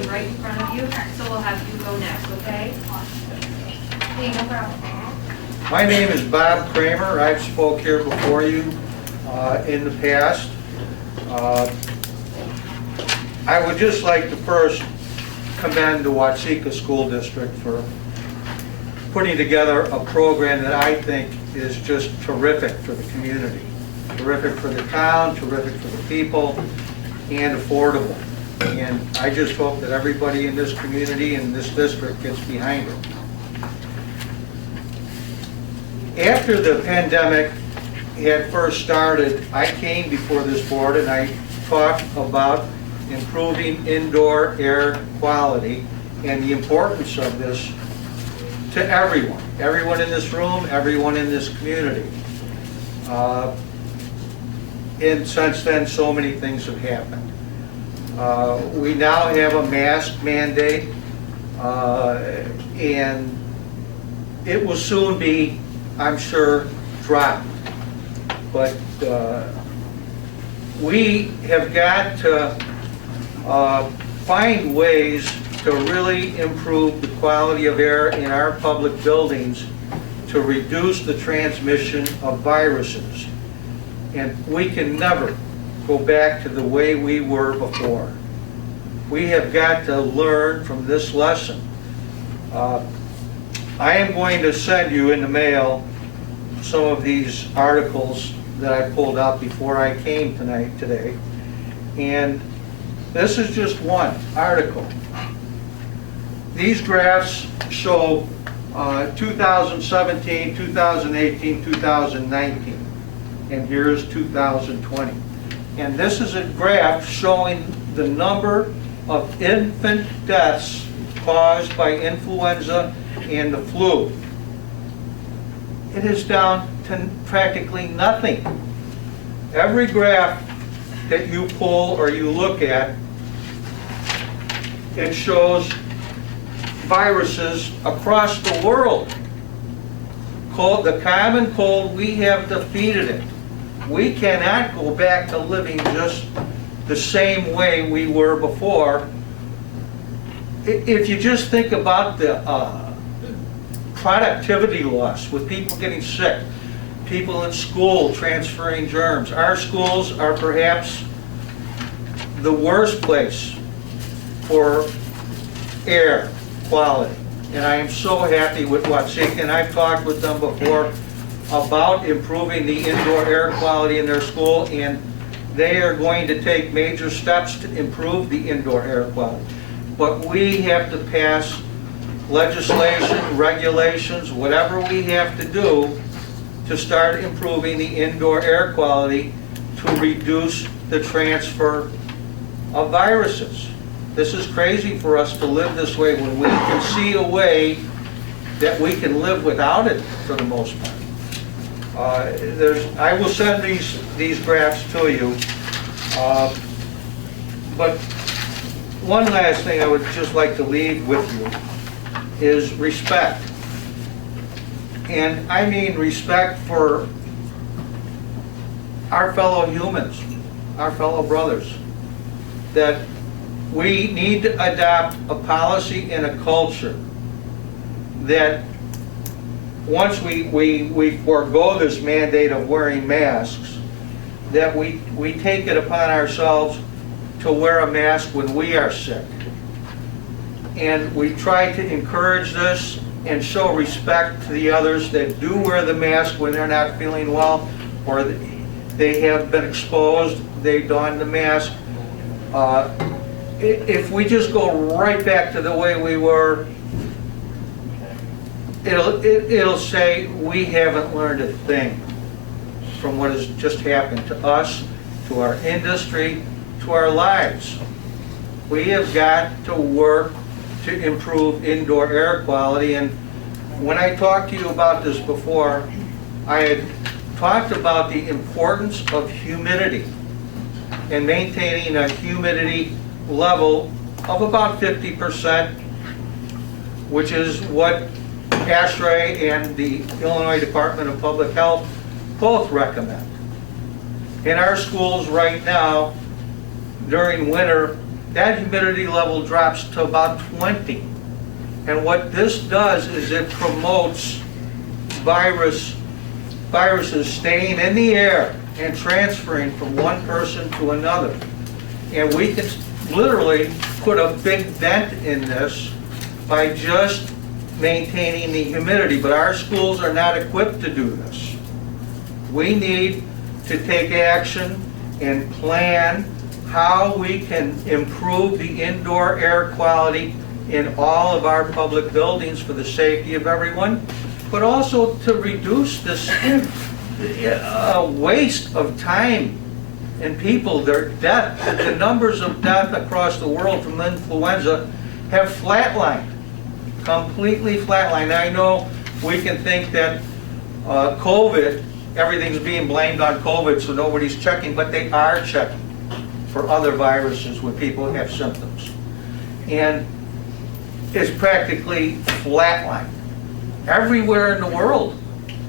be right in front of you, so we'll have you go next, okay? Okay, no problem. My name is Bob Kramer. I've spoke here before you in the past. I would just like to first commend the Watseka School District for putting together a program that I think is just terrific for the community. Terrific for the town, terrific for the people, and affordable. And I just hope that everybody in this community and this district gets behind it. After the pandemic had first started, I came before this board and I talked about improving indoor air quality and the importance of this to everyone. Everyone in this room, everyone in this community. And since then, so many things have happened. We now have a mask mandate, and it will soon be, I'm sure, dropped. But we have got to find ways to really improve the quality of air in our public buildings to reduce the transmission of viruses. And we can never go back to the way we were before. We have got to learn from this lesson. I am going to send you in the mail some of these articles that I pulled out before I came today. And this is just one article. These graphs show 2017, 2018, 2019. And here's 2020. And this is a graph showing the number of infant deaths caused by influenza and the flu. It is down to practically nothing. Every graph that you pull or you look at, it shows viruses across the world. The common cold, we have defeated it. We cannot go back to living just the same way we were before. If you just think about the productivity loss with people getting sick, people in school transferring germs. Our schools are perhaps the worst place for air quality. And I am so happy with Watseka, and I've talked with them before about improving the indoor air quality in their school, and they are going to take major steps to improve the indoor air quality. But we have to pass legislation, regulations, whatever we have to do to start improving the indoor air quality to reduce the transfer of viruses. This is crazy for us to live this way when we can see a way that we can live without it for the most part. I will send these graphs to you. But one last thing I would just like to leave with you is respect. And I mean respect for our fellow humans, our fellow brothers. That we need to adopt a policy and a culture that once we forego this mandate of wearing masks, that we take it upon ourselves to wear a mask when we are sick. And we try to encourage this and show respect to the others that do wear the mask when they're not feeling well, or they have been exposed, they don the mask. If we just go right back to the way we were, it'll say we haven't learned a thing from what has just happened to us, to our industry, to our lives. We have got to work to improve indoor air quality. And when I talked to you about this before, I had talked about the importance of humidity and maintaining a humidity level of about 50%, which is what ASHRAE and the Illinois Department of Public Health both recommend. In our schools right now, during winter, that humidity level drops to about 20. And what this does is it promotes viruses staying in the air and transferring from one person to another. And we can literally put a big dent in this by just maintaining the humidity, but our schools are not equipped to do this. We need to take action and plan how we can improve the indoor air quality in all of our public buildings for the safety of everyone, but also to reduce this waste of time and people, their death. The numbers of death across the world from influenza have flatlined, completely flatlined. I know we can think that COVID, everything's being blamed on COVID, so nobody's checking, but they are checking for other viruses when people have symptoms. And it's practically flatlined everywhere in the world,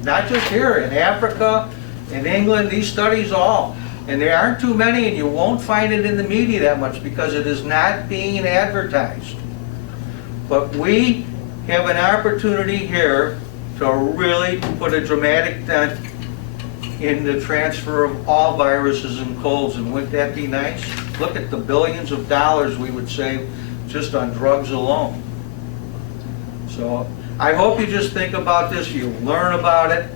not just here, in Africa, in England, these studies all. And there aren't too many, and you won't find it in the media that much because it is not being advertised. But we have an opportunity here to really put a dramatic dent in the transfer of all viruses and colds, and wouldn't that be nice? Look at the billions of dollars we would save just on drugs alone. So I hope you just think about this, you learn about it,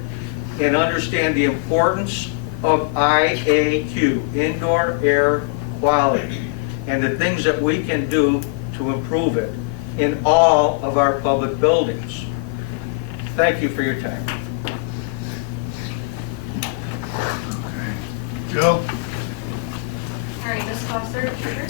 and understand the importance of IAQ, indoor air quality, and the things that we can do to improve it in all of our public buildings. Thank you for your time. Joe? All right, Ms. Foster, trigger.